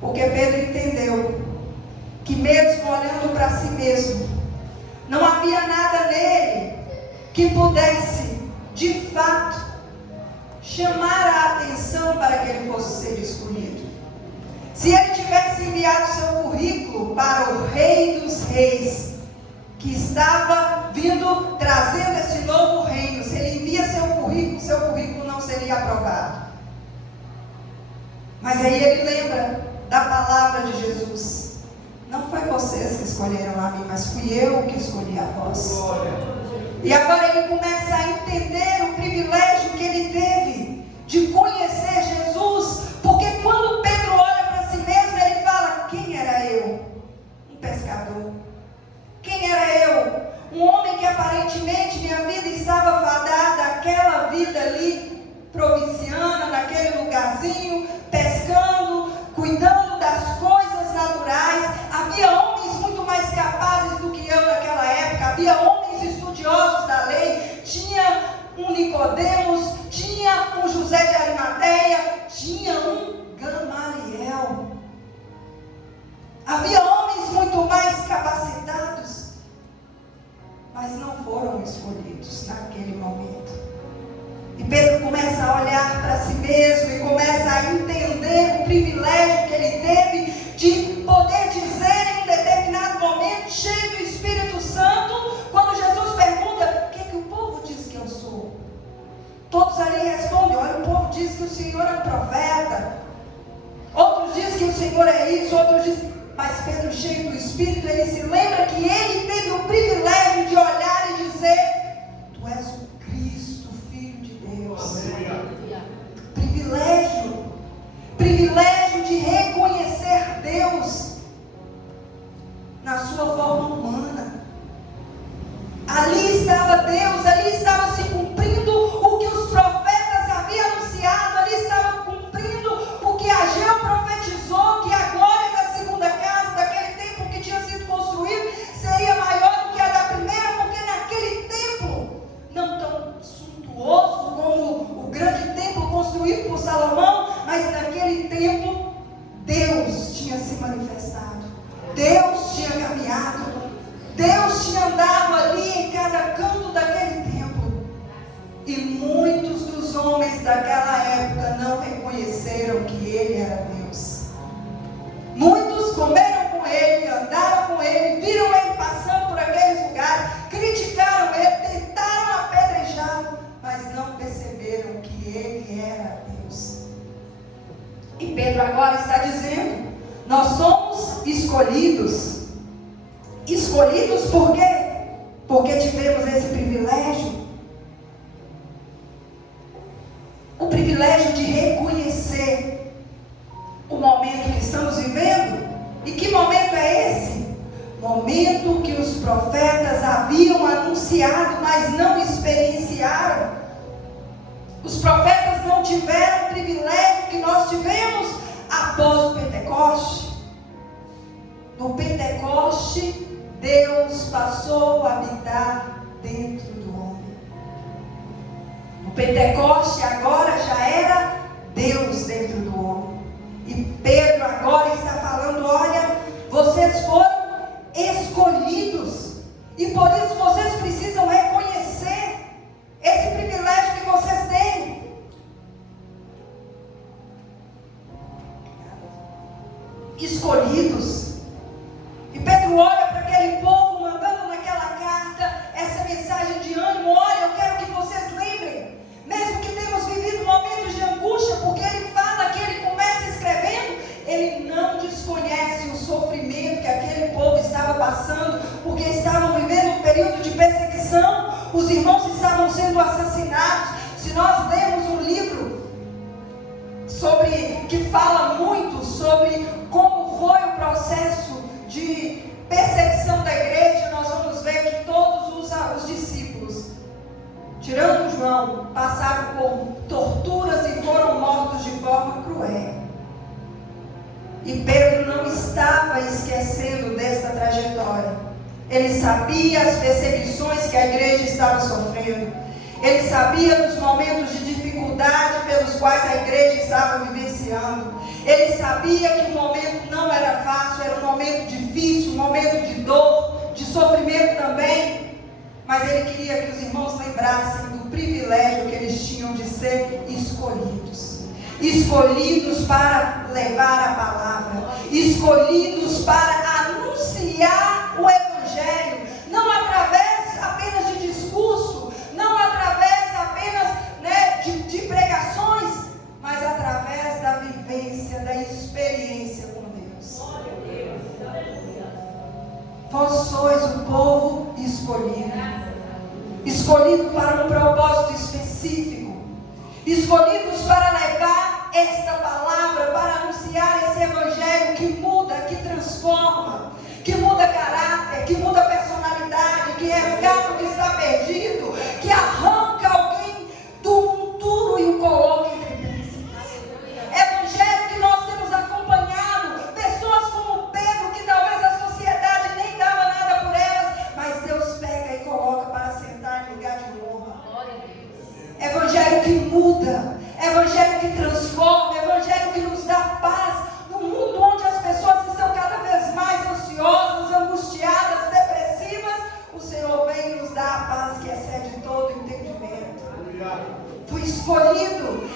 Porque Pedro entendeu que mesmo olhando para si mesmo, não havia nada nele que pudesse, de fato, chamar a atenção para que ele fosse ser escolhido. Se ele tivesse enviado seu currículo para o Rei dos Reis, que estava vindo trazendo esse novo reino, se ele envia seu currículo não seria aprovado. Mas aí ele lembra da palavra de Jesus: não foi vocês que escolheram a mim, mas fui eu que escolhi a vós. E agora ele começa a entender o privilégio que ele teve de conhecer Jesus, porque quando Pedro olha para si mesmo, ele fala: quem era eu? Um pescador. Quem era eu? Um homem que aparentemente minha vida estava fadada àquela vida ali, provinciana, naquele lugarzinho, pescando, cuidando das coisas naturais. Havia homens muito mais capazes do que eu naquela época, havia homens estudiosos da lei, tinha um Nicodemos, tinha um José de Arimateia, tinha um Gamaliel. Havia homens muito mais capacitados, mas não foram escolhidos naquele momento. E Pedro começa a olhar para si mesmo e começa a entender o privilégio que ele teve de poder dizer em um determinado momento, cheio do Espírito Santo, quando Jesus pergunta: o que o povo diz que eu sou? Todos ali respondem: olha, o povo diz que o Senhor é um profeta, outros dizem que o Senhor é isso, outros dizem. Mas Pedro, cheio do Espírito, ele se lembra que ele teve o privilégio de olhar e dizer: tu és o Cristo, Filho de Deus. Privilégio de reconhecer Deus na sua forma humana. Ali estava Deus, ali estava se cumprindo o que os profetas haviam anunciado, ali estava cumprindo o que Ageu profetizou, que a glória da segunda casa, daquele templo que tinha sido construído, seria maior do que a da primeira, porque naquele templo, não tão suntuoso como o grande templo construído por Salomão, mas naquele templo, Deus tinha se manifestado, Deus tinha caminhado, Deus tinha andado ali em cada canto daquele templo. E muitos dos homens daquela época não reconheceram que ele era Deus. Muitos comeram com ele, andaram com ele, viram ele passando por aqueles lugares, criticaram ele, tentaram apedrejá-lo, mas não perceberam que ele era Deus. E Pedro agora está dizendo: nós somos escolhidos. Escolhidos por quê? Porque tivemos esse privilégio. O privilégio de reconhecer o momento que estamos vivendo. E que momento é esse? Momento que os profetas haviam anunciado, mas não experienciaram. Os profetas não tiveram o privilégio que nós tivemos após o Pentecoste. No Pentecoste, Deus passou a habitar dentro do homem. O Pentecoste agora já era Deus dentro do homem. E Pedro agora está falando: olha, vocês foram escolhidos. E por isso vocês precisam reconhecer esse privilégio que vocês têm. Escolhidos. E Pedro olha para aquele povo, mandando naquela carta essa mensagem de ânimo: olha, eu quero que vocês lembrem, mesmo que temos vivido momentos de angústia, porque ele fala que ele começa escrevendo, ele não desconhece o sofrimento que aquele povo estava passando, porque estavam vivendo um período de perseguição, os irmãos estavam sendo assassinados. Se nós lemos um livro que fala muito sobre como foi o processo de perseguição da igreja, nós vamos ver que todos os discípulos, tirando João, passaram por torturas e foram mortos de forma cruel. E Pedro não estava esquecendo desta trajetória. Ele sabia as perseguições que a igreja estava sofrendo. Ele sabia dos momentos de dificuldade pelos quais a igreja estava vivenciando. Ele sabia que o momento não era fácil, era um momento difícil, um momento de dor, de sofrimento também. Mas ele queria que os irmãos lembrassem do privilégio que eles tinham de ser escolhidos. Escolhidos para levar a palavra. Escolhidos para anunciar o Evangelho. Não através apenas de discurso, não através apenas de pregações, mas através da vivência, da experiência com Deus. Vós sois o povo escolhido. Escolhido para um propósito específico. Escolhidos para levar esta palavra, para anunciar esse Evangelho que muda, que transforma, que muda caráter, que muda personalidade, que resgata o que está perdido, que arranca alguém do monturo e o coloca em príncipes. Evangelho que nós temos acompanhado, pessoas como Pedro, que talvez a sociedade nem dava nada por elas, mas Deus pega e coloca para sentar em lugar de honra. Evangelho que muda, Evangelho que transforma, Evangelho que nos dá paz no mundo onde as pessoas estão cada vez mais ansiosas, angustiadas, depressivas. O Senhor vem e nos dá a paz que excede todo entendimento. Fui escolhido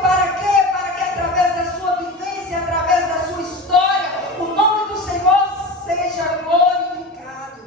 para quê? Para que através da sua vivência, através da sua história, o nome do Senhor seja glorificado.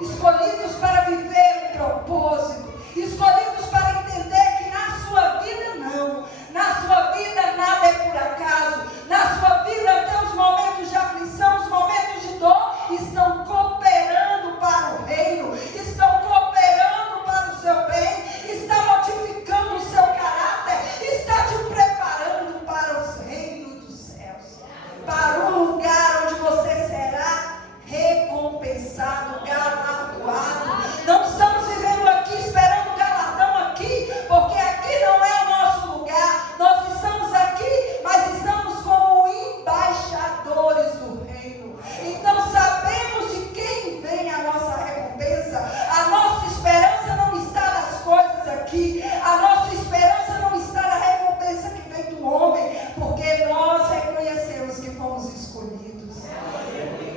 Escolhidos para viver o propósito. Escolhidos para entender que na sua vida não. Na sua vida nada é por acaso. Na sua vida até os momentos de aflição, os momentos de dor, estão cooperando para o reino. Estão cooperando para o seu bem. Está modificando o seu caráter. Está te preparando para os reinos dos céus. Para um lugar onde você será recompensado, galardoado. Não estamos vivendo aqui esperando galardão aqui, porque aqui não é o nosso lugar. Nós estamos aqui, mas estamos como embaixadores do reino. Então sabemos de quem vem a nossa recompensa. A nossa esperança não está nas coisas aqui. A nossa esperança não está na recompensa que vem do homem, porque nós reconhecemos que fomos escolhidos.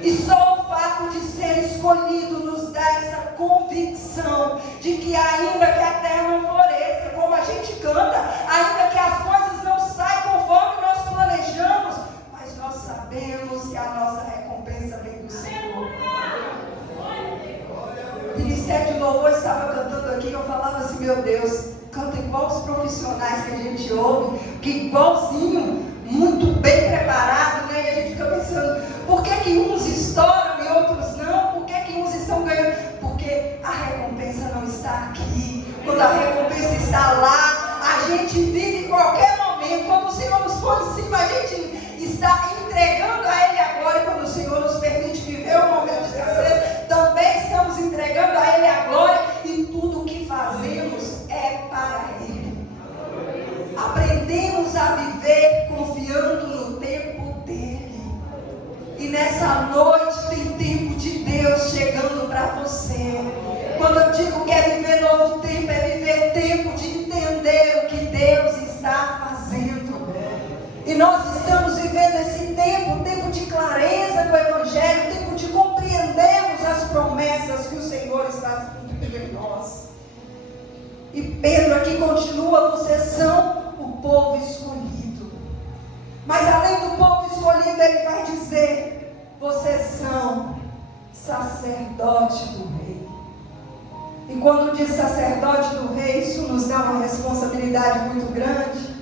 E só o fato de ser escolhido nos dá essa convicção de que ainda que a terra não floresça, como a gente canta, ainda que as coisas não saiam conforme nós planejamos, mas nós sabemos que a nossa recompensa vem do Senhor. O Ministério de Louvor estava cantando aqui, eu falava assim, meu Deus, canta igual os profissionais que a gente ouve, que igualzinho, muito bem preparado, né? E a gente fica pensando, por que uns estouram e outros não? Por que uns estão ganhando? Porque a recompensa não está aqui. Quando a recompensa está lá, a gente vive em qualquer momento. Quando o Senhor nos põe em cima, a gente está entregando a Ele agora. E quando o Senhor nos permite viver um momento de escassez, também estamos entregando a Ele a glória. E tudo o que fazemos é para Ele. Aprendemos a viver confiando no tempo dEle. E nessa noite tem tempo de Deus chegando para você. Quando eu digo que é viver novo tempo, é viver tempo de entender o que Deus está fazendo. E nós estamos vivendo esse tempo de clareza do Evangelho, tempo de compreendermos as promessas que o Senhor está cumprindo em nós. E Pedro aqui continua, vocês são o povo escolhido. Mas além do povo escolhido, ele vai dizer, vocês são sacerdote do rei. E quando diz sacerdote do rei, isso nos dá uma responsabilidade muito grande.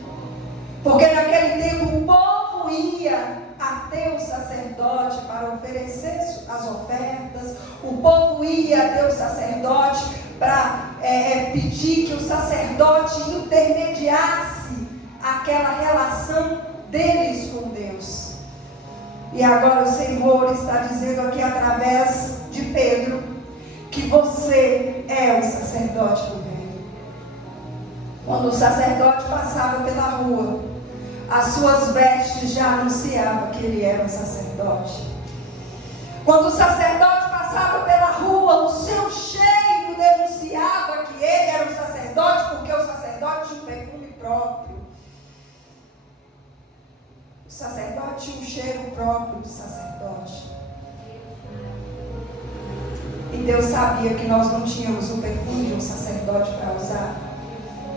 Porque naquele tempo o povo ia até o sacerdote para oferecer as ofertas. O povo ia até o sacerdote para pedir que o sacerdote intermediasse aquela relação deles com Deus. E agora o Senhor está dizendo aqui através de Pedro que você é o sacerdote do reino. Quando o sacerdote passava pela rua, as suas vestes já anunciavam que ele era um sacerdote. Quando o sacerdote passava pela rua, o seu cheiro denunciava que ele era um sacerdote, porque o sacerdote tinha um perfume próprio. sacerdote tinha um cheiro próprio de sacerdote. E Deus sabia que nós não tínhamos o perfume de um sacerdote para usar.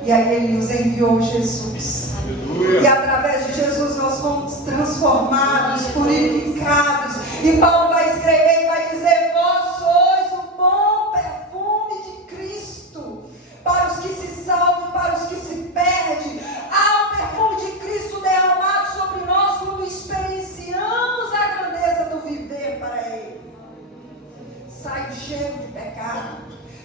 E aí Ele nos enviou Jesus. Aleluia. E através de Jesus nós fomos transformados, purificados. E Paulo vai escrever e vai dizer: vós sois o bom perfume de Cristo para os que se salvam e para os que se perdem. Há o perfume de Cristo derramado sobre nós quando experienciamos a grandeza do viver para Ele. Sai o cheiro de pecado,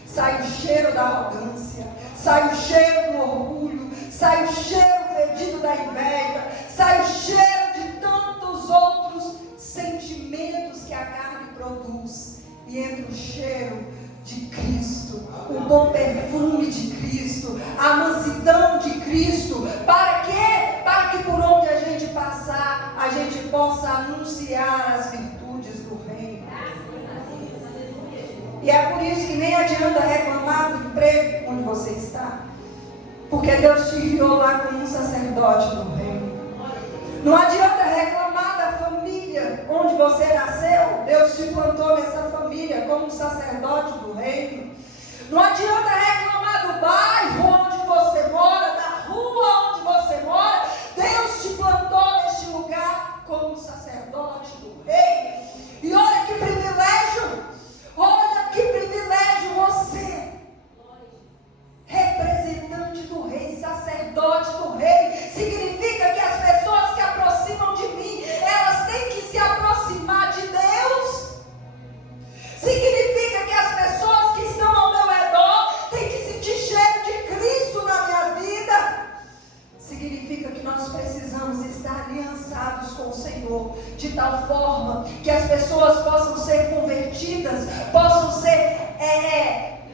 sai o cheiro da arrogância, sai o cheiro do orgulho, sai o cheiro fedido da inveja, sai o cheiro de tantos outros sentimentos que a carne produz. E entra o cheiro de Cristo, o bom perfume de Cristo, a mansidão de Cristo. Para quê? Para que por onde a gente passar, a gente possa anunciar as virtudes do Reino. E é por isso que nem adianta reclamar do emprego onde você está, porque Deus te enviou lá como um sacerdote do Reino. Não adianta reclamar da família onde você nasceu. Deus te plantou nessa família como um sacerdote do Reino. Não adianta reclamar do bairro onde você mora, da rua onde você mora. Deus te plantou neste lugar como um sacerdote do Reino. E olha que privilégio! Olha que privilégio você, representante do Rei, sacerdote do Rei. Significa que as pessoas que aproximam de mim, elas têm que se aproximar de Deus. Significa que as pessoas que estão ao meu redor têm que sentir cheiro de Cristo na minha vida. Significa que nós precisamos estar aliançados com o Senhor, de tal forma que as pessoas possam ser convertidas, possam ser,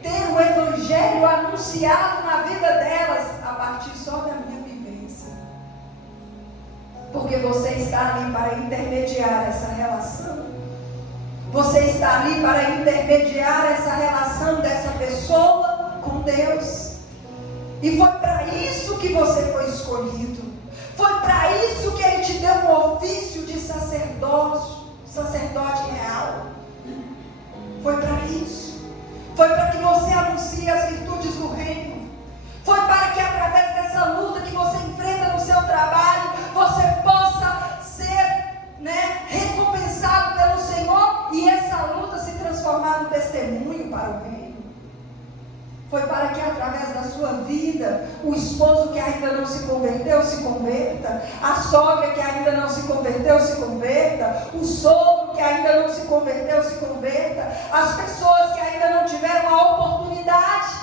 ter o Evangelho anunciado na vida delas, a partir só da minha vivência. Porque você está ali para intermediar essa relação. Você está ali para intermediar essa relação dessa pessoa com Deus. E foi para isso que você foi escolhido. Foi para isso que Ele te deu um ofício de sacerdote real. Foi para isso. Foi para que você anuncie as virtudes do Reino. Foi para que através dessa luta que você enfrenta no seu trabalho, você possa ser, recompensado pelo Senhor e essa luta se transformar num testemunho para o Reino. Foi para que através da sua vida, o esposo que ainda não se converteu, se converta. A sogra que ainda não se converteu, se converta. O sogro que ainda não se converteu, se converta. As pessoas que ainda não tiveram a oportunidade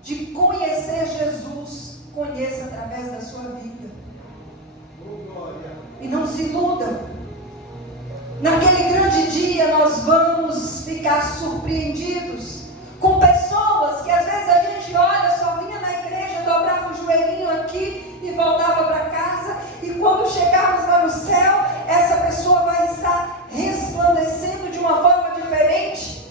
de conhecer Jesus, conheça através da sua vida. E não se iluda. Naquele grande dia nós vamos ficar surpreendidos com pessoas que às vezes a gente olha, só vinha na igreja, dobrava o joelhinho aqui e voltava para casa, e quando chegarmos lá no céu, essa pessoa vai estar resplandecendo de uma forma diferente,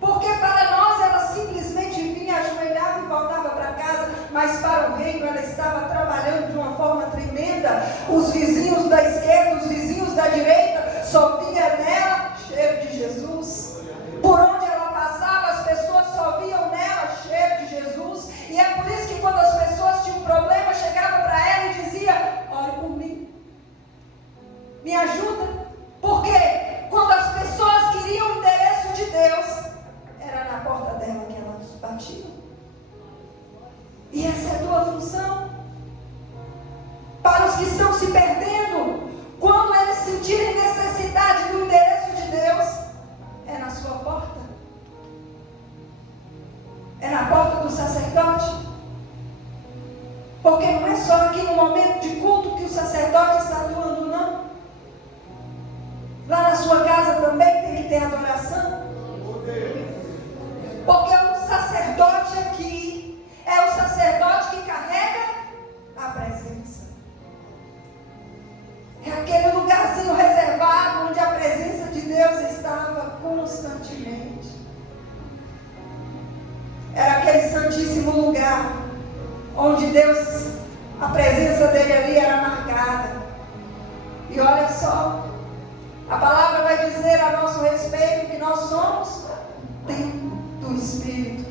porque para nós ela simplesmente vinha, ajoelhava e voltava para casa, mas para o Reino ela estava trabalhando de uma forma tremenda. Os vizinhos da esquerda, os vizinhos da direita, só vinha nela cheiro de Jesus. Por onde ela passava, as pessoas só viam nela cheiro de Jesus. E é por isso que quando as pessoas tinham um problema, chegavam para ela e dizia: ore por mim, me ajuda. Porque quando as pessoas queriam o endereço de Deus, era na porta dela que elas batiam. E essa é a tua função. Para os que estão se perdendo, quando eles sentirem necessidade do endereço de Deus, é na sua porta. É na porta do sacerdote. Porque não é só aqui no momento de culto que o sacerdote está atuando, não. Lá na sua casa também tem que ter adoração. Porque o sacerdote aqui é o sacerdote que carrega a presença. É aquele lugarzinho reservado onde a presença de Deus estava constantemente. Era aquele santíssimo lugar onde Deus A presença dele ali era marcada. E olha só, a palavra vai dizer a nosso respeito que nós somos templo do Espírito,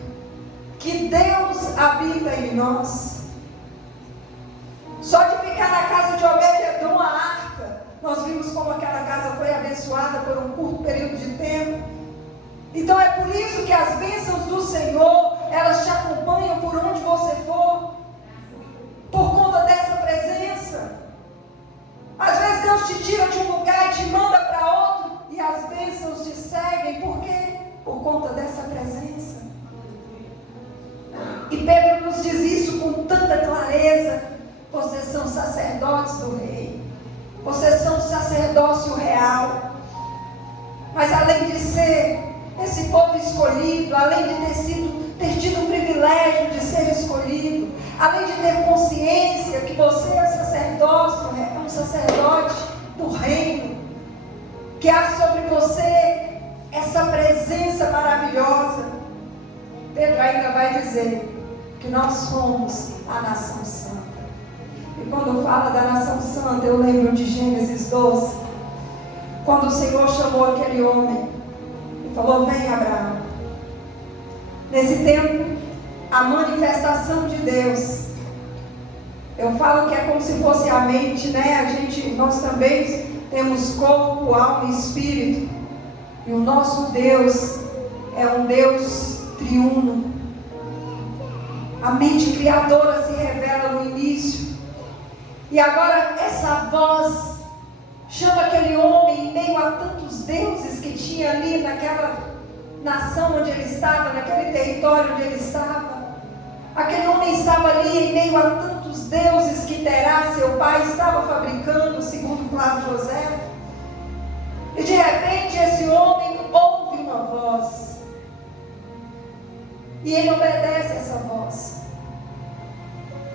que Deus habita em nós. Só de ficar na casa de Obed-Edom, a arca, nós vimos como aquela casa foi abençoada por um curto período de tempo. Então é por isso que as bênçãos do Senhor, elas te acompanham por onde você for, por conta dessa presença. Às vezes Deus te tira de um lugar e te manda para outro, e as bênçãos te seguem. Por quê? Por conta dessa presença. E Pedro nos diz isso com tanta clareza. Vocês são sacerdotes do rei. Vocês são sacerdócio real. Mas além de ser esse povo escolhido, além de ter tido o privilégio de ser escolhido, além de ter consciência que você é sacerdócio, é um sacerdote do reino, que há sobre você essa presença maravilhosa, Pedro ainda vai dizer que nós somos a nação santa. E quando fala da nação santa, eu lembro de Gênesis 12, quando o Senhor chamou aquele homem e falou: vem, Abraão. Nesse tempo, a manifestação de Deus, eu falo que é como se fosse a mente, né? Nós também temos corpo, alma e espírito, e o nosso Deus é um Deus triuno. A mente criadora se revela no início, e agora essa voz chama aquele homem em meio a tantos deuses que tinha ali naquela nação onde ele estava, naquele território onde ele estava. Aquele homem estava ali em meio a tantos deuses que Terá, seu pai, estava fabricando, segundo Flávio José. E de repente esse homem ouve uma voz, e ele obedece essa voz.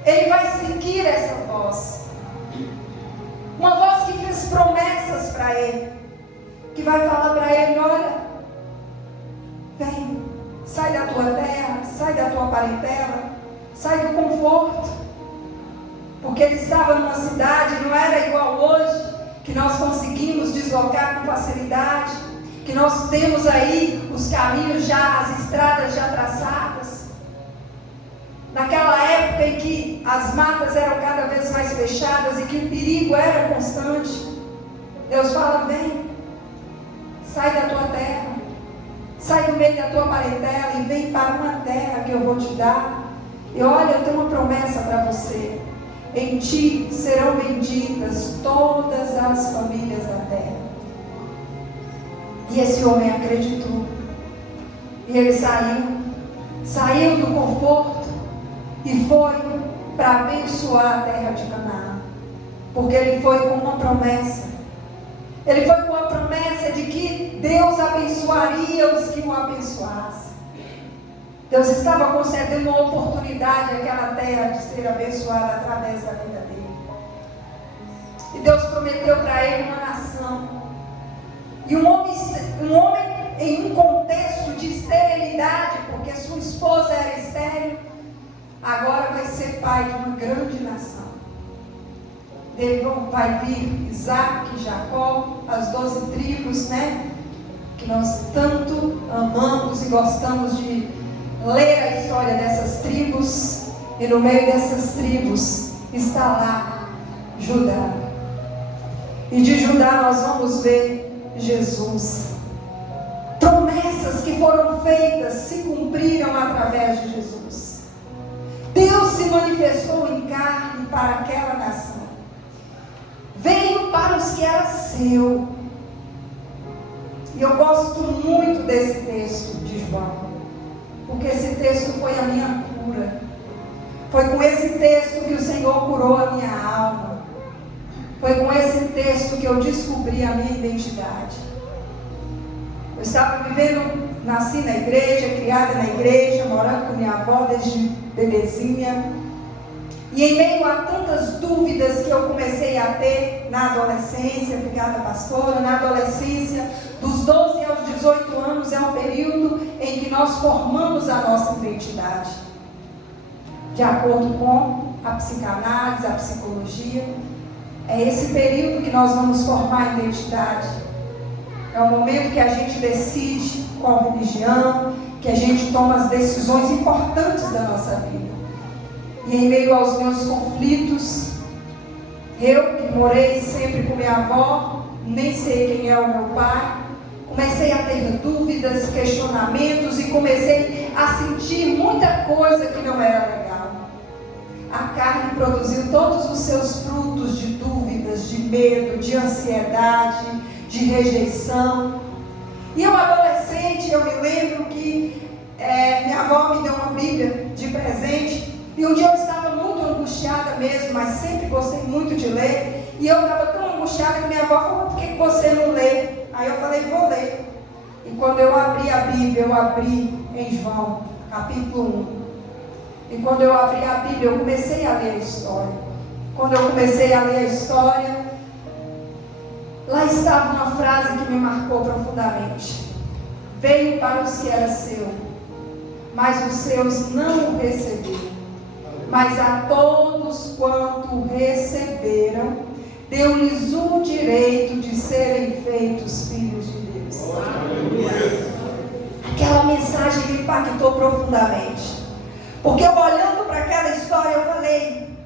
Ele vai seguir essa voz. Uma voz que fez promessas para ele, que vai falar para ele: olha, vem, sai da tua terra, sai da tua parentela, sai do conforto. Porque ele estava numa cidade, não era igual hoje, que nós conseguimos deslocar com facilidade, que nós temos aí os caminhos já, as estradas já traçadas. Naquela época em que as matas eram cada vez mais fechadas e que o perigo era constante, Deus fala: vem, sai da tua terra, sai do meio da tua parentela e vem para uma terra que eu vou te dar. E olha, eu tenho uma promessa para você: em ti serão benditas todas as famílias da terra. E esse homem acreditou, e ele saiu do conforto e foi para abençoar a terra de Canaã, porque ele foi com uma promessa. Ele foi com a promessa de que Deus abençoaria os que o abençoassem. Deus estava concedendo uma oportunidade àquela terra de ser abençoada através da vida dele. E Deus prometeu para ele uma nação. E um homem em um contexto de esterilidade, porque sua esposa era estéril, agora vai ser pai de uma grande nação. Dele vai vir Isaac, Jacó, as 12 tribos, né? Que nós tanto amamos e gostamos de ler a história dessas tribos. E no meio dessas tribos está lá Judá. E de Judá nós vamos ver Jesus. Promessas que foram feitas se cumpriram através de Jesus. Deus se manifestou em carne para aquela nação. Veio para os que era seu. E eu gosto muito desse texto de João, porque esse texto foi a minha cura. Foi com esse texto que o Senhor curou a minha alma. Foi com esse texto que eu descobri a minha identidade. Eu estava vivendo, nasci na igreja, criada na igreja, morando com minha avó desde bebezinha. E em meio a tantas dúvidas que eu comecei a ter na adolescência, obrigada pastora, na adolescência, dos 12 aos 18 anos é um período em que nós formamos a nossa identidade, de acordo com a psicanálise, a psicologia. É esse período que nós vamos formar a identidade. É o momento que a gente decide qual religião, que a gente toma as decisões importantes da nossa vida. E em meio aos meus conflitos, eu que morei sempre com minha avó, nem sei quem é o meu pai, comecei a ter dúvidas, questionamentos e comecei a sentir muita coisa que não era legal. A carne produziu todos os seus frutos de dúvidas, de medo, de ansiedade, de rejeição. E eu adolescente, eu me lembro que minha avó me deu uma Bíblia de presente. E um dia eu estava muito angustiada mesmo, mas sempre gostei muito de ler. E eu estava tão angustiada que minha avó falou: por que você não lê? Aí eu falei: vou ler. E quando eu abri a Bíblia, eu abri em João, capítulo 1. E quando eu abri a Bíblia, eu comecei a ler a história. Quando eu comecei a ler a história, lá estava uma frase que me marcou profundamente: veio para os que era seu, mas os seus não o receberam. Mas a todos quanto receberam, deu-lhes o direito de serem feitos filhos de Deus. Aquela mensagem me impactou profundamente. Porque eu olhando para aquela história, eu falei: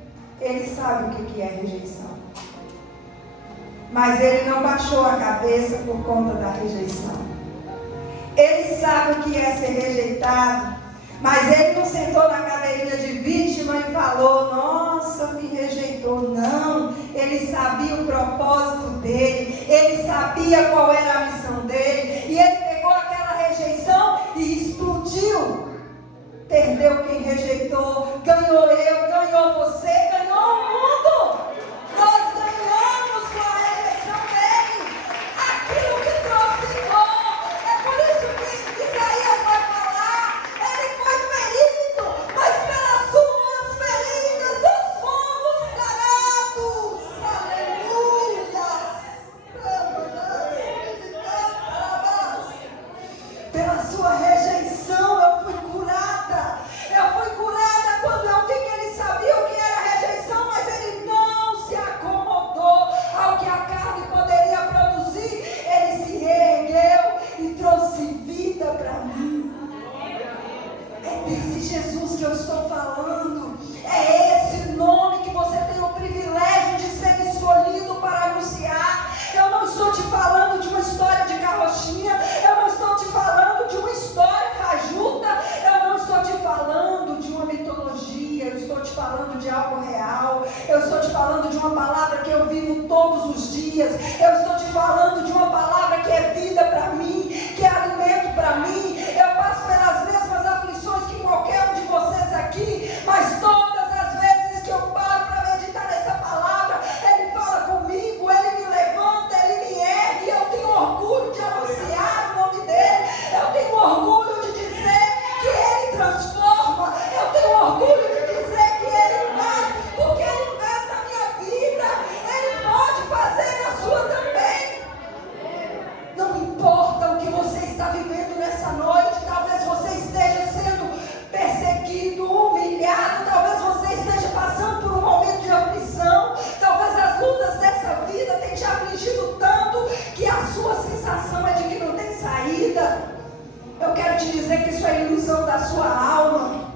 ele sabe o que é rejeição. Mas ele não baixou a cabeça por conta da rejeição. Ele sabe o que é ser rejeitado. Mas ele não sentou na cadeirinha de vítima e falou: nossa, me rejeitou. Não, ele sabia o propósito dele, ele sabia qual era a missão dele, e ele pegou aquela rejeição e explodiu. Perdeu quem rejeitou, ganhou eu, ganhou você, ganhou o mundo. Nós ganhamos com a rejeição dele, aquilo que trouxe dor. É por isso que Isaías vai falar: ele foi ferido, mas pelas suas feridas nós fomos sarados. Aleluia. Pela sua rejeição eu fui curada. Eu fui curada quando eu vi que ele sabia o que era rejeição, mas ele não se acomodou ao que a carne poderia produzir. Ele se reergueu e trouxe vida para mim. É desse Jesus que eu estou falando. É esse nome que você tem o privilégio de ser escolhido para anunciar. Eu não estou te falando de uma história de carrochinha. Eu não estou te falando de uma história fajuta. Eu não estou te falando de uma mitologia. Eu estou te falando de algo real. Eu estou te falando de uma palavra que eu vivo todos os dias. Eu estou te falando de uma palavra que é vida para mim, que é alimento para mim. Eu passo pelas mesmas aflições que qualquer um de vocês aqui, mas todas as vezes que eu paro para meditar nessa palavra, ele fala comigo, ele me levanta, ele me ergue. Eu tenho orgulho de anunciar o nome dele. Eu tenho orgulho de dizer que ele transforma. Eu tenho orgulho de dizer que ele faz, porque ele fez na minha vida. Ele pode fazer na sua também. Não importa o que você está vivendo nessa noite. Talvez você esteja sendo perseguido, humilhado. Talvez você esteja passando por um momento de aflição. Talvez as lutas dessa vida tenham te afligido tanto que a sua sensação é de que não tem saída. Eu quero te dizer que isso é ilusão da sua alma.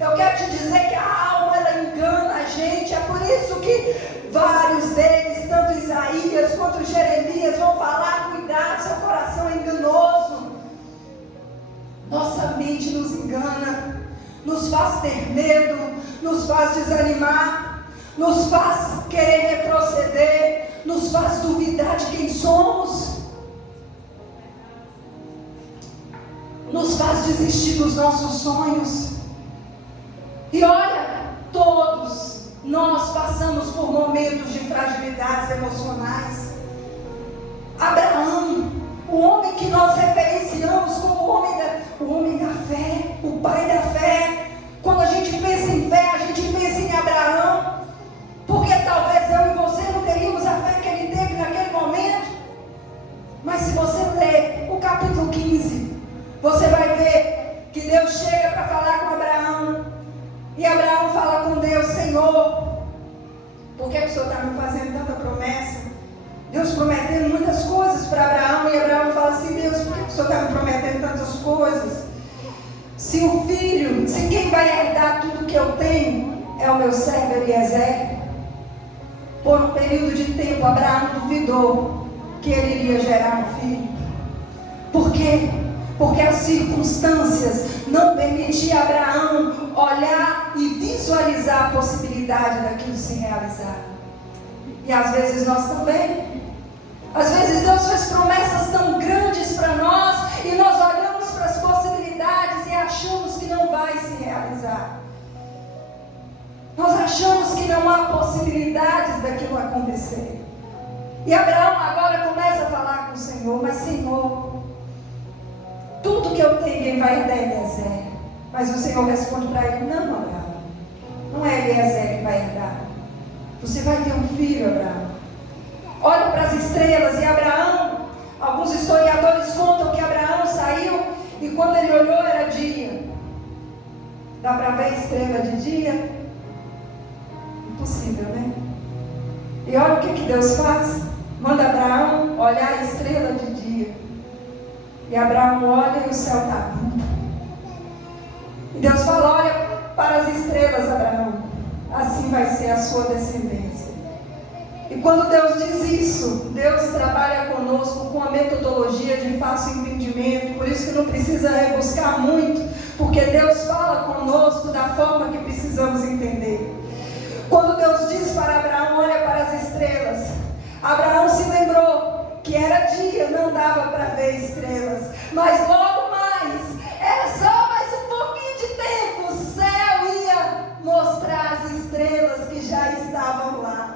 Eu quero te dizer que a alma, ela engana a gente. É por isso que vários deles, tanto Isaías quanto Jeremias, vão falar: cuidado, seu coração é enganoso. Nossa mente nos engana, nos faz ter medo, nos faz desanimar, nos faz querer retroceder, nos faz duvidar de quem somos, nos faz desistir dos nossos sonhos. E olha, todos nós passamos por momentos de fragilidades emocionais. Abraão, o homem que nós referenciamos como o homem da fé, o pai da fé. Quando a gente pensa em fé, a gente pensa em Abraão, porque talvez eu e você não teríamos a fé que ele teve naquele momento. Mas se você ler o capítulo 15, você vai ver que Deus chega para falar com Abraão. E Abraão fala com Deus: Senhor, Deus prometendo muitas coisas para Abraão, e Abraão fala assim: Deus, por que o Senhor está me prometendo tantas coisas? Se o filho, se quem vai herdar tudo que eu tenho é o meu servo Eliezer. Por um período de tempo, Abraão duvidou que ele iria gerar um filho. Por quê? Porque as circunstâncias não permitiam a Abraão olhar e visualizar a possibilidade daquilo se realizar. E às vezes nós também. Às vezes Deus faz promessas tão grandes para nós e nós olhamos para as possibilidades e achamos que não vai se realizar. Nós achamos que não há possibilidades daquilo acontecer. E Abraão agora começa a falar com o Senhor: mas Senhor, tudo que eu tenho quem vai herdar é Eliezer. Mas o Senhor responde para ele: não, Abraão, não é Eliezer que vai herdar. Você vai ter um filho, Abraão. Olha para as estrelas. E Abraão, alguns historiadores contam que Abraão saiu e quando ele olhou era dia. Dá para ver a estrela de dia? Impossível, né? E olha o que Deus faz. Manda Abraão olhar a estrela de dia. E Abraão olha e o céu está limpo. E Deus fala: olha para as estrelas, Abraão, assim vai ser a sua descendência. E quando Deus diz isso, Deus trabalha conosco com a metodologia de fácil entendimento. Por isso que não precisa rebuscar muito, porque Deus fala conosco da forma que precisamos entender. Quando Deus diz para Abraão: olha para as estrelas, Abraão se lembrou que era dia, não dava para ver estrelas, mas logo mais, era só mais um pouquinho de tempo, o céu ia mostrar as estrelas que já estavam lá.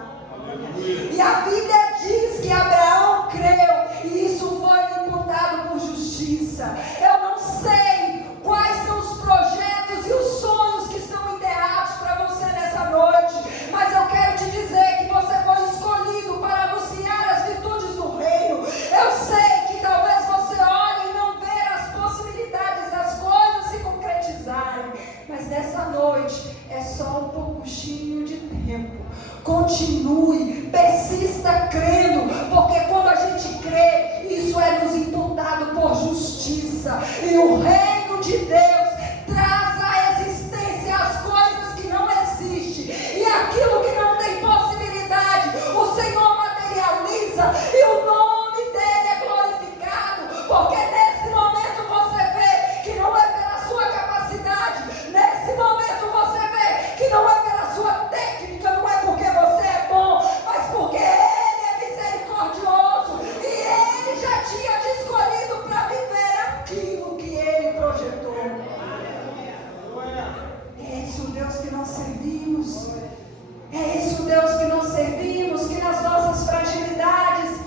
E a Bíblia diz que Abraão creu e isso foi imputado por justiça. Eu não sei quais são os projetos e os sonhos que estão enterrados para você nessa noite, mas eu quero te dizer que você foi escolhido para anunciar as virtudes do reino. Eu sei que talvez você olhe e não veja as possibilidades das coisas se concretizarem, mas nessa noite é só um pouquinho de tempo. Continue, persista crendo, porque quando a gente crê, isso é nos imputado por justiça, e o reino de Deus traz à existência as coisas que não existem, e aquilo que não tem possibilidade, o Senhor materializa, e o nome dele é glorificado, porque nesse momento você vê que não é pela sua capacidade, nesse momento você vê que não é pela sua técnica, não é porque você é bom, mas porque ele é misericordioso, e ele já tinha te escolhido para viver aquilo que ele projetou. É esse o Deus que nós servimos. É esse o Deus que nós servimos, que nas nossas fragilidades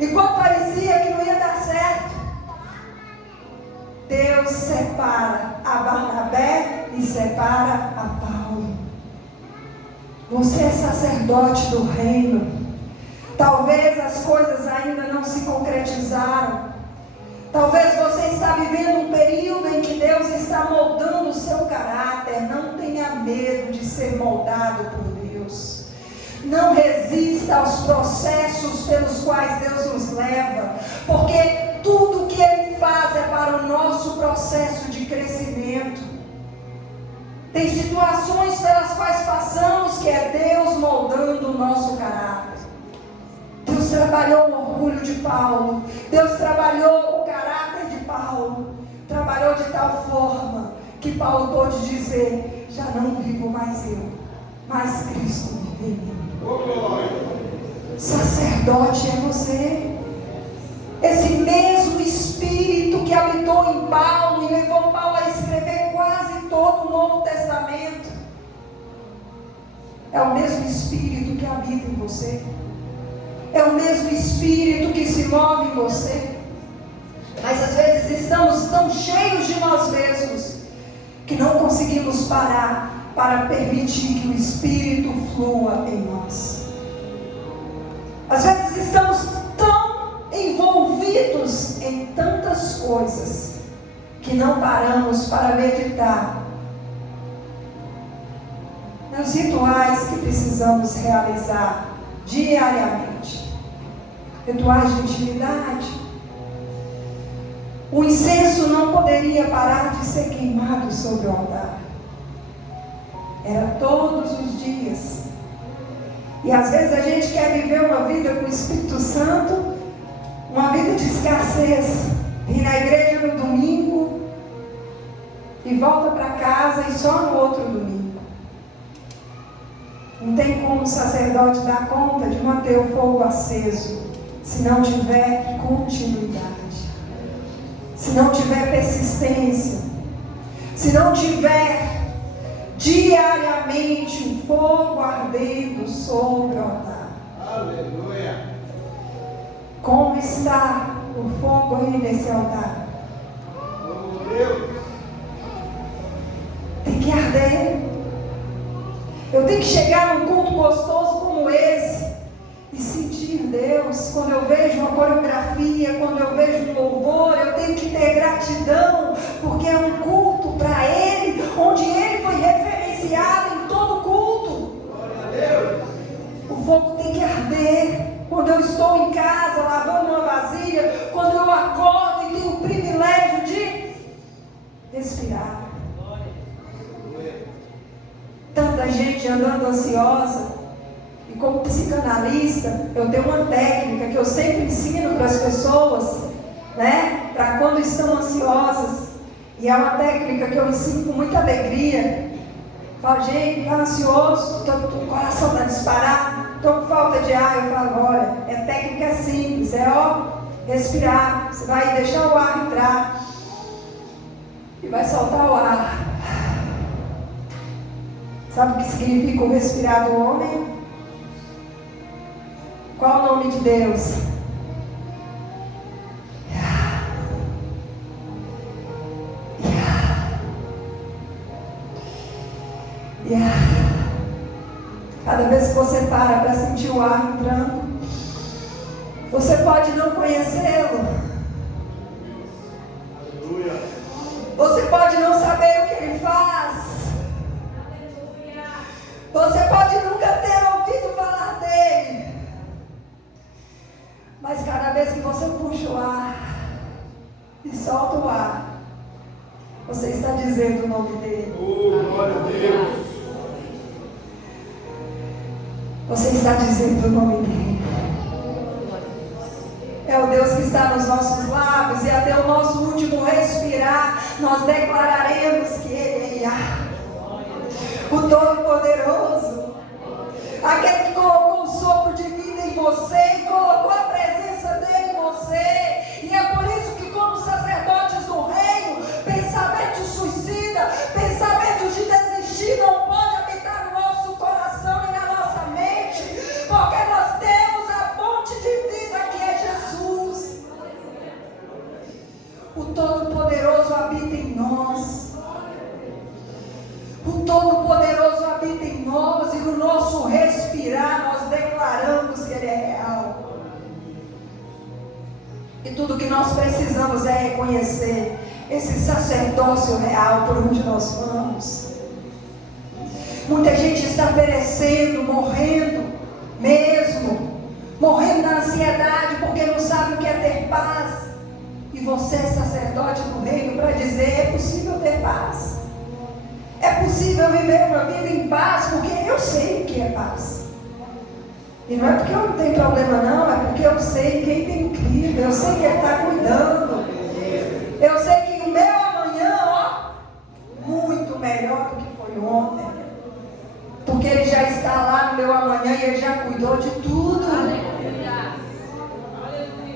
E quando parecia que não ia dar certo, Deus separa a Barnabé e separa a Paulo. Você é sacerdote do reino. Talvez as coisas ainda não se concretizaram. Talvez você está vivendo um período em que Deus está moldando o seu caráter. Não tenha medo de ser moldado por Deus. Não resista aos processos pelos quais Deus nos leva, porque tudo que Ele faz é para o nosso processo de crescimento. Tem situações pelas quais passamos que é Deus moldando o nosso caráter. Deus trabalhou o orgulho de Paulo, Deus trabalhou o caráter de Paulo, trabalhou de tal forma que Paulo pôde dizer: já não vivo mais eu, mas Cristo vive em mim. Sacerdote é você. Esse mesmo Espírito que habitou em Paulo e levou Paulo a escrever quase todo o Novo Testamento, é o mesmo Espírito que habita em você. É o mesmo Espírito que se move em você. Mas às vezes estamos tão cheios de nós mesmos que não conseguimos parar para permitir que o Espírito flua em nós. Às vezes estamos tão envolvidos em tantas coisas que não paramos para meditar nos rituais que precisamos realizar diariamente. Rituais de intimidade. O incenso não poderia parar de ser queimado sobre o altar. Era todos os dias. E às vezes a gente quer viver uma vida com o Espírito Santo, uma vida de escassez. Ir na igreja no domingo e volta para casa e só no outro domingo. Não tem como o sacerdote dar conta de manter o fogo aceso se não tiver continuidade, se não tiver persistência, se não tiver diariamente um fogo ardendo sobre o altar. Aleluia! Como está o fogo aí nesse altar? Tem que arder. Eu tenho que chegar num culto gostoso como esse e sentir Deus. Quando eu vejo uma coreografia, quando eu vejo um louvor, eu tenho que ter gratidão, porque é um culto para Ele, onde Ele foi referenciado em todo culto. Glória a Deus. O fogo tem que arder. Quando eu estou em casa lavando uma vasilha, quando eu acordo e tenho o privilégio de respirar. Tanta gente andando ansiosa, e como psicanalista, eu tenho uma técnica que eu sempre ensino para as pessoas, né? Para quando estão ansiosas, e é uma técnica que eu ensino com muita alegria. Falo, gente, está ansioso, o coração está disparado, estou com falta de ar. Eu falo, olha, a técnica é simples, é respirar. Você vai deixar o ar entrar e vai soltar o ar. Sabe o que significa o respirar do homem? Qual o nome de Deus? Cada vez que você para sentir o ar entrando, você pode não conhecê-lo. Você pode não saber o que ele faz. Você pode nunca ter ouvido falar dele. Mas cada vez que você puxa o ar e solta o ar, você está dizendo o nome dele. Oh, glória a Deus. Você está dizendo o nome dele. É o Deus que está nos nossos lábios, e até o nosso último respirar nós declararemos que Ele é Yahvé, o Todo-Poderoso, aquele que colocou o sopro de vida em você e colocou a presença dele em você. E é por isso que, como sacerdotes do reino, pensamentos suicidas, pensamentos de desistir não podem habitar no nosso coração e na nossa mente, porque nós temos a fonte de vida que é Jesus. tudo que nós precisamos é reconhecer esse sacerdócio real por onde nós vamos. Muita gente está perecendo, morrendo mesmo, morrendo na ansiedade porque não sabe o que é ter paz. E você é sacerdote do reino para dizer: é possível ter paz, é possível viver uma vida em paz, porque eu sei o que é paz. E não é porque eu não tenho problema não, é porque eu sei quem tem crido, eu sei que Ele está cuidando, eu sei que o meu amanhã, muito melhor do que foi ontem, porque Ele já está lá no meu amanhã e Ele já cuidou de tudo.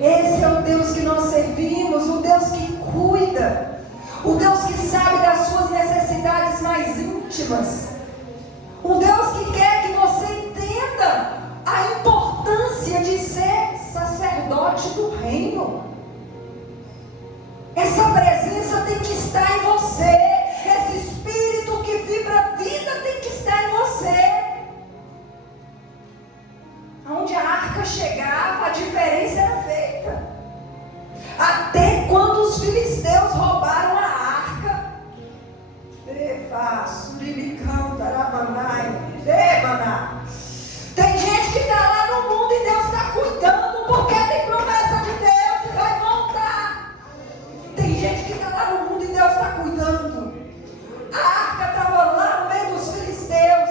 Esse é o Deus que nós servimos, o Deus que cuida, o Deus que sabe das suas necessidades mais íntimas, o Deus que quer que você entenda a importância de ser sacerdote do reino. Essa presença tem que estar em você, esse espírito que vibra a vida tem que estar em você. Onde a arca chegava, a diferença era feita. Até quando os filisteus roubaram a arca, tem gente que está lá no mundo e Deus está cuidando, porque tem promessa de Deus e vai voltar. Tem gente que está lá no mundo e Deus está cuidando. A arca estava lá no meio dos filisteus,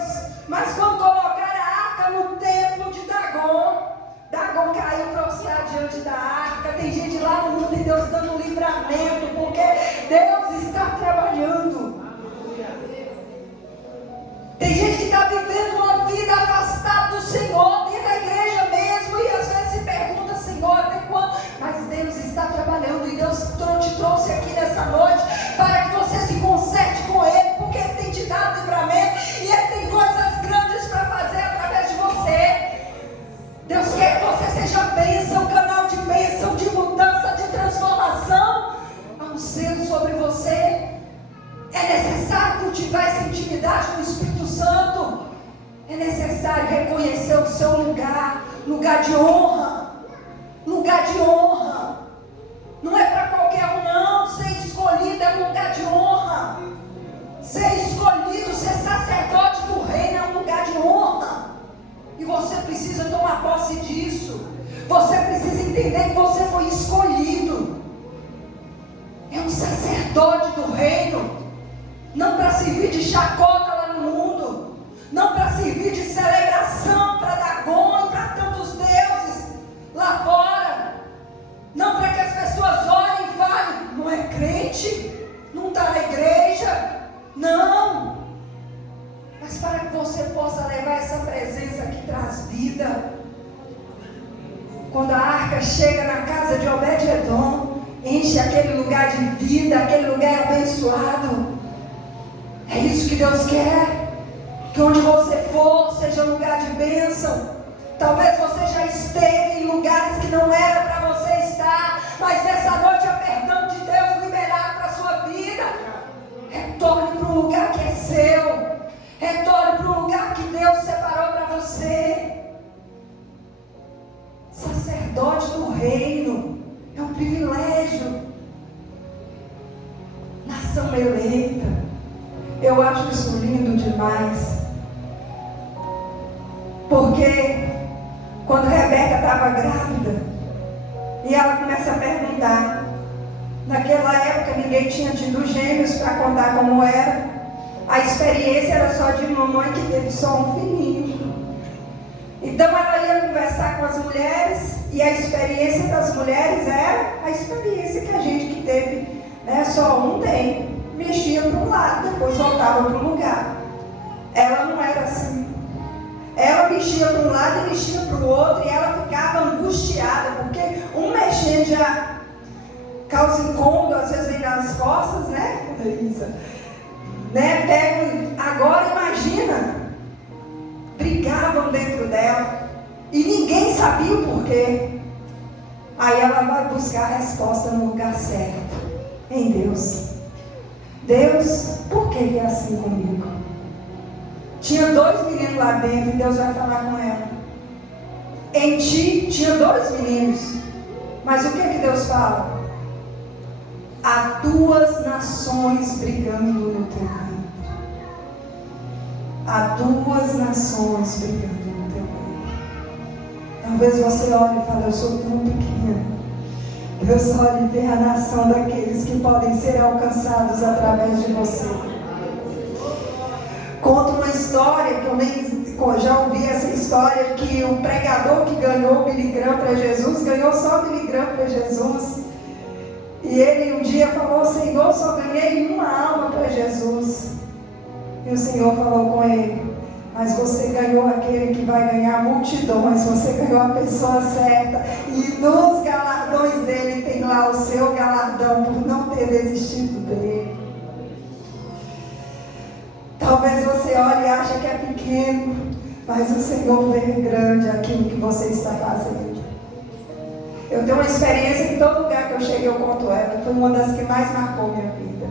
mas quando colocaram a arca no templo de Dagon caiu prostrado diante da arca. Tem gente lá no mundo e Deus dando livramento, porque Deus está trabalhando. Tem gente que está vivendo uma vida afastada do Senhor, dentro da igreja mesmo, e às vezes se pergunta: Senhor, até quando? Mas Deus está trabalhando, e Deus te trouxe aqui nessa noite para que você se conserte com Ele, porque Ele tem te dado livramento e Ele tem coisas grandes para fazer através de você. Deus quer que você seja bênção, canal de bênção, de mudança, de transformação. Há um selo sobre você. É necessário cultivar essa intimidade com o Espírito Santo. É necessário reconhecer o seu lugar, lugar de honra. Lugar de honra. Não é para qualquer um não. Ser escolhido é um lugar de honra. Ser escolhido, ser sacerdote do reino é um lugar de honra. E você precisa tomar posse disso. Você precisa entender que você foi escolhido. É um sacerdote do reino. Não para servir de chacota lá no mundo. Não para servir de celebração para Dagon e para tantos deuses lá fora. Não para que as pessoas olhem e falem: não é crente? Não está na igreja? Não. Mas para que você possa levar essa presença que traz vida. Quando a arca chega na casa de Obed-Edom, enche aquele lugar de vida, aquele lugar abençoado. É isso que Deus quer. Que onde você for seja um lugar de bênção. Talvez você já esteve em lugares que não era para você estar, mas nessa noite é perdão de Deus liberado para a sua vida. Retorne para um lugar que é seu. Retorne para um lugar que Deus separou para você. Sacerdote do reino é um privilégio. Nação eleita. Eu acho isso lindo demais. Porque quando Rebeca estava grávida, e ela começa a perguntar, naquela época ninguém tinha tido gêmeos para contar como era. A experiência era só de mamãe que teve só um filhinho. Então ela ia conversar com as mulheres, e a experiência das mulheres era a experiência que a gente que teve, né, só um tem. Mexia para um lado, depois voltava para o lugar. Ela não era assim. Ela mexia para um lado e mexia para o outro, e ela ficava angustiada, porque um mexendo já causa incômodo, às vezes vem nas costas, né, Isa? Agora imagina, brigavam dentro dela e ninguém sabia o porquê. Aí ela vai buscar a resposta no lugar certo, em Deus. Deus, por que Ele é assim comigo? Tinha 2 meninos lá dentro e Deus vai falar com ela. Em ti tinha 2 meninos. Mas o que é que Deus fala? Há duas nações brigando no teu reino. Há duas nações brigando no teu reino. Talvez você olhe e fale, eu sou tão pequeno. Deus olha e vê a nação daqueles que podem ser alcançados através de você. Conta uma história, que eu já ouvi essa história, que o pregador que ganhou Billy Graham para Jesus, ganhou só Billy Graham para Jesus. E ele um dia falou, Senhor, só ganhei uma alma para Jesus. E o Senhor falou com ele, mas você ganhou aquele que vai ganhar multidões, você ganhou a pessoa certa. E nos galardões dele tem lá o seu galardão por não ter desistido dele. Talvez você olhe e ache que é pequeno, mas o Senhor vê grande aquilo que você está fazendo. Eu tenho uma experiência que todo lugar que eu cheguei eu conto ela, foi uma das que mais marcou minha vida.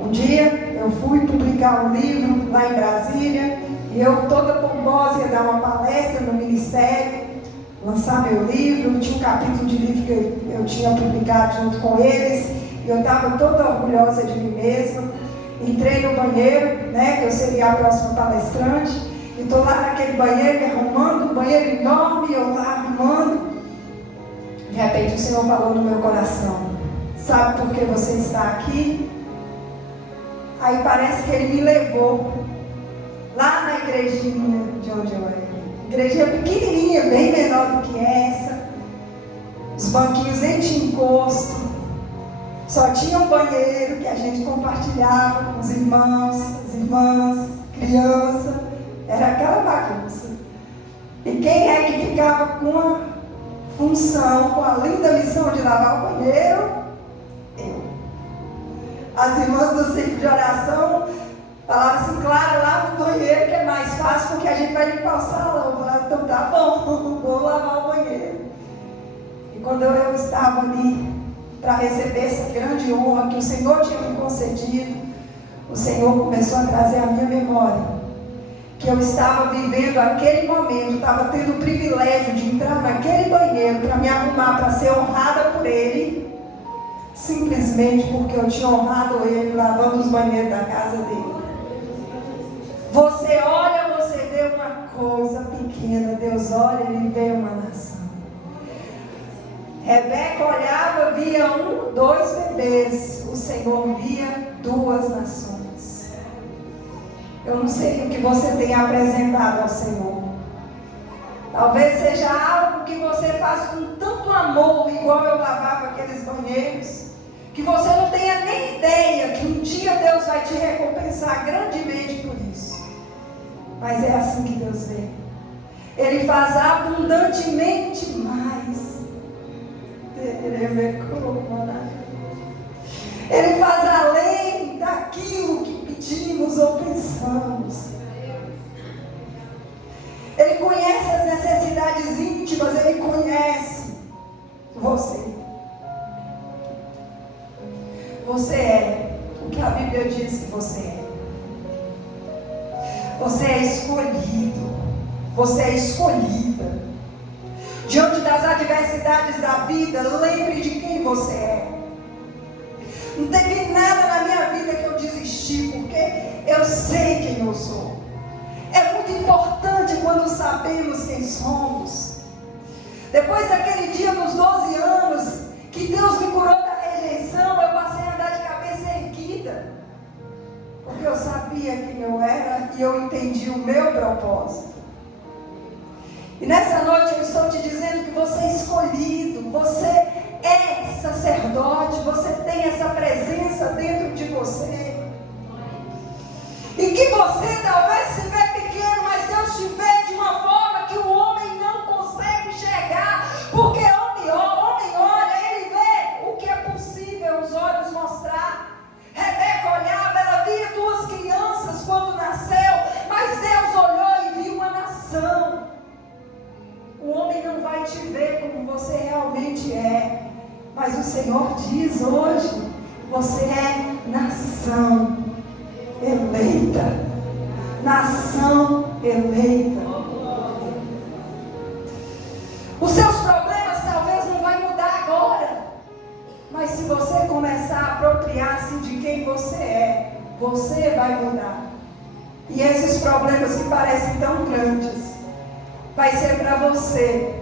Um dia eu fui publicar um livro lá em Brasília, e eu toda pomposa ia dar uma palestra no ministério, lançar meu livro, tinha um capítulo de livro que eu tinha publicado junto com eles, e eu estava toda orgulhosa de mim mesma. Entrei no banheiro, né, que eu seria a próxima palestrante, e estou lá naquele banheiro me arrumando, um banheiro enorme, eu lá arrumando. De repente o Senhor falou no meu coração, sabe por que você está aqui? Aí parece que Ele me levou lá na igrejinha de onde eu era. Igrejinha pequenininha, bem menor do que essa. Os banquinhos nem tinham encosto. Só tinha um banheiro que a gente compartilhava com os irmãos, as irmãs, criança. Era aquela bagunça. E quem é que ficava com a função, com a linda missão de lavar o banheiro? Eu. As irmãs do ciclo de oração falaram assim, claro, lava o banheiro que é mais fácil porque a gente vai limpar o salão. Eu falei, então tá bom, vou lavar o banheiro. E quando eu estava ali para receber essa grande honra que o Senhor tinha me concedido, o Senhor começou a trazer à minha memória que eu estava vivendo aquele momento, estava tendo o privilégio de entrar naquele banheiro para me arrumar, para ser honrada por Ele, simplesmente porque eu tinha honrado Ele lavando os banheiros da casa dele. Você olha, você vê uma coisa pequena, Deus olha e Ele vê uma nação. Rebeca olhava, via 1, 2 bebês, o Senhor via 2 nações. Eu não sei o que você tem apresentado ao Senhor. Talvez seja algo que você faz com tanto amor, igual eu lavava aqueles banheiros, que você não tenha nem ideia que um dia Deus vai te recompensar grandemente por isso. Mas é assim que Deus vê. Ele faz abundantemente mais. Ele faz além daquilo que pedimos ou pensamos. Ele conhece as necessidades íntimas, Ele conhece você. Você é o que a Bíblia diz que você é. Você é escolhido. Você é escolhida. Diante das adversidades da vida, lembre de quem você é. Não teve nada na minha vida que eu desisti, porque eu sei quem eu sou. É muito importante quando sabemos quem somos. Depois daquele dia dos 12 anos, que Deus me curou da rejeição, eu passei a andar de cabeça erguida. Porque eu sabia quem eu era e eu entendi o meu propósito. E nessa noite eu estou te dizendo que você é escolhido, você é sacerdote, você tem essa presença dentro de você. E que você talvez se vê pequeno, mas Deus te vê de uma forma que o homem não consegue enxergar. Porque o homem olha, ele vê o que é possível os olhos mostrar. Rebeca olhava, ela via 2 crianças quando nasceu, mas Deus olhou e viu uma nação. O homem não vai te ver como você realmente é. Mas o Senhor diz hoje, você é nação eleita. Nação eleita. Os seus problemas talvez não apropriar-se de quem você é, você vai mudar. E esses problemas que parecem tão grandes, vai ser para você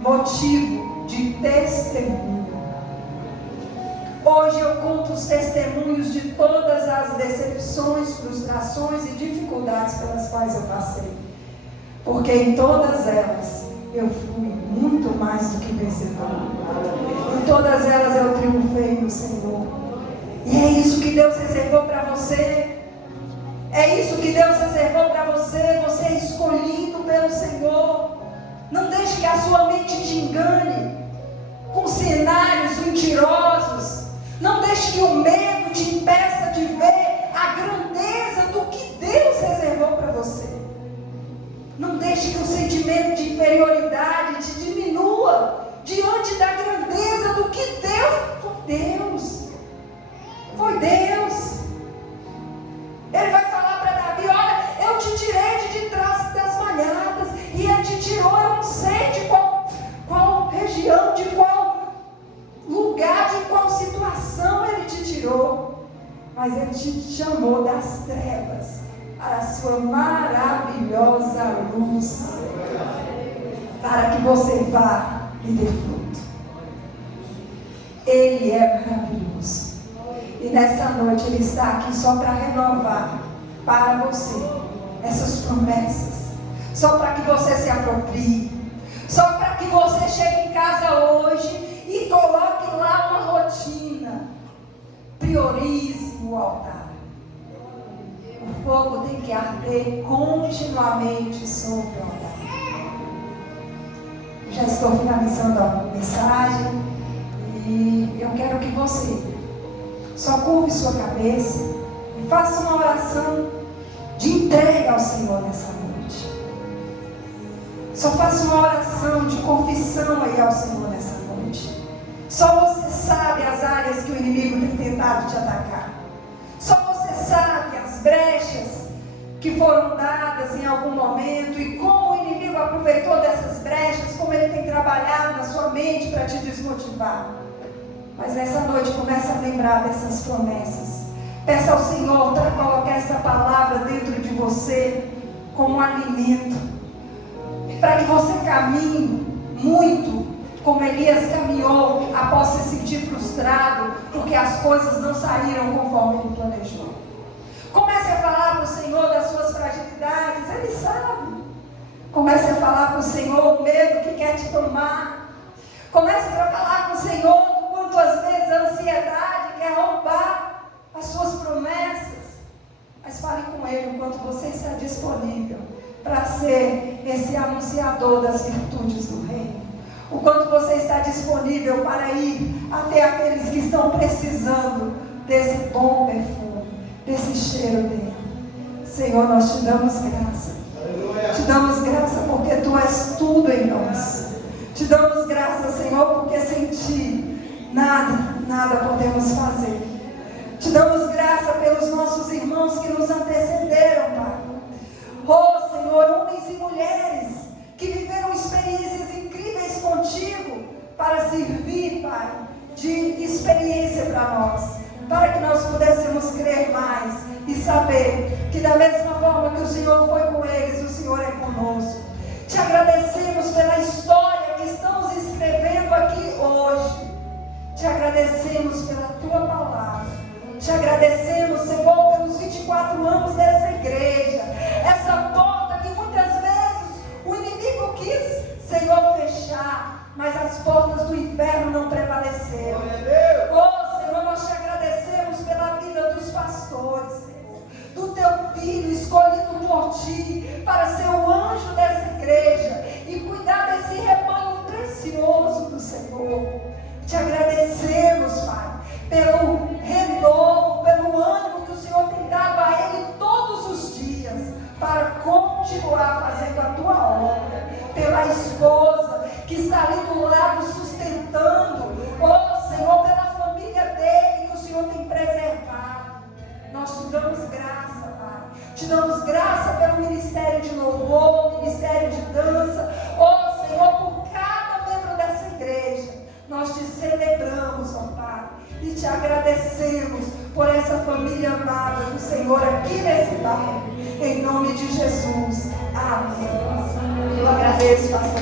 motivo de testemunho. Hoje eu conto os testemunhos de todas as decepções, frustrações e dificuldades pelas quais eu passei. Porque em todas elas eu fui muito mais do que vencedor. Em todas elas eu triunfei no Senhor. E é isso que Deus reservou para você. É isso que Deus reservou para você. Você é escolhido pelo Senhor. Não deixe que a sua mente te engane com cenários mentirosos. Não deixe que o medo te impeça de ver a grandeza do que Deus reservou para você. Não deixe que o sentimento de inferioridade te diminua diante da grandeza do que Deus foi Deus. Ele vai falar para Davi: olha, eu te tirei de trás das malhadas, e ele te tirou, eu não sei de qual região, de qual lugar, de qual situação ele te tirou, mas ele te chamou das trevas para a sua maravilhosa luz, para que você vá e dê fruto. Ele é maravilhoso. E nessa noite Ele está aqui só para renovar para você essas promessas. Só para que você se aproprie. Só para que você chegue em casa hoje e coloque lá uma rotina. Priorize o altar. O fogo tem que arder continuamente sobre o altar. Já estou finalizando a mensagem. E eu quero que você só curve sua cabeça e faça uma oração de entrega ao Senhor nessa noite. Só faça uma oração de confissão aí ao Senhor nessa noite. Só você sabe as áreas que o inimigo tem tentado te atacar. Só você sabe as brechas que foram dadas em algum momento e como o inimigo aproveitou dessas brechas, como ele tem trabalhado na sua mente para te desmotivar. Mas nessa noite comece a lembrar dessas promessas. Peça ao Senhor para colocar essa palavra dentro de você como um alimento, para que você caminhe muito como Elias caminhou após se sentir frustrado porque as coisas não saíram conforme ele planejou. Comece a falar para o Senhor das suas fragilidades, Ele sabe. Comece a falar para o Senhor o medo que quer te tomar. Comece a falar com o Senhor às vezes a ansiedade quer roubar as suas promessas, mas fale com Ele enquanto você está disponível para ser esse anunciador das virtudes do reino, o quanto você está disponível para ir até aqueles que estão precisando desse bom perfume, desse cheiro dele. Senhor, nós te damos graça. Te damos graça porque Tu és tudo em nós. Te damos graça, Senhor, porque sem Ti nada podemos fazer. Te damos graça pelos nossos irmãos que nos antecederam, Pai. Oh, Senhor, homens e mulheres que viveram experiências incríveis contigo para servir, Pai, de experiência para nós, para que nós pudéssemos crer mais e saber que da mesma forma que o Senhor foi com eles, o Senhor é conosco. Te agradecemos pela história que estamos escrevendo aqui hoje. Te agradecemos pela Tua palavra. Te agradecemos, Senhor, pelos 24 anos dessa igreja. Essa porta que muitas vezes o inimigo quis, Senhor, fechar, mas as portas do inferno não prevaleceram. Oh, Senhor, nós te agradecemos pela vida dos pastores, Senhor, do Teu filho escolhido por Ti para ser o anjo dessa igreja e cuidar desse rebanho precioso do Senhor. Te agradecemos, Pai, pelo renovo, pelo ânimo que o Senhor tem dado a Ele todos os dias para continuar fazendo a Tua obra, pela esposa que está ali do lado sustentando, oh Senhor, pela família dele que o Senhor tem preservado. Nós te damos graça, Pai. Te damos graça pelo ministério de louvor, ministério de dança, oh Senhor, por cada membro dessa igreja. Nós te celebramos, ó Pai, e te agradecemos por essa família amada do Senhor aqui nesse bairro. Em nome de Jesus. Amém. Eu agradeço, pastor.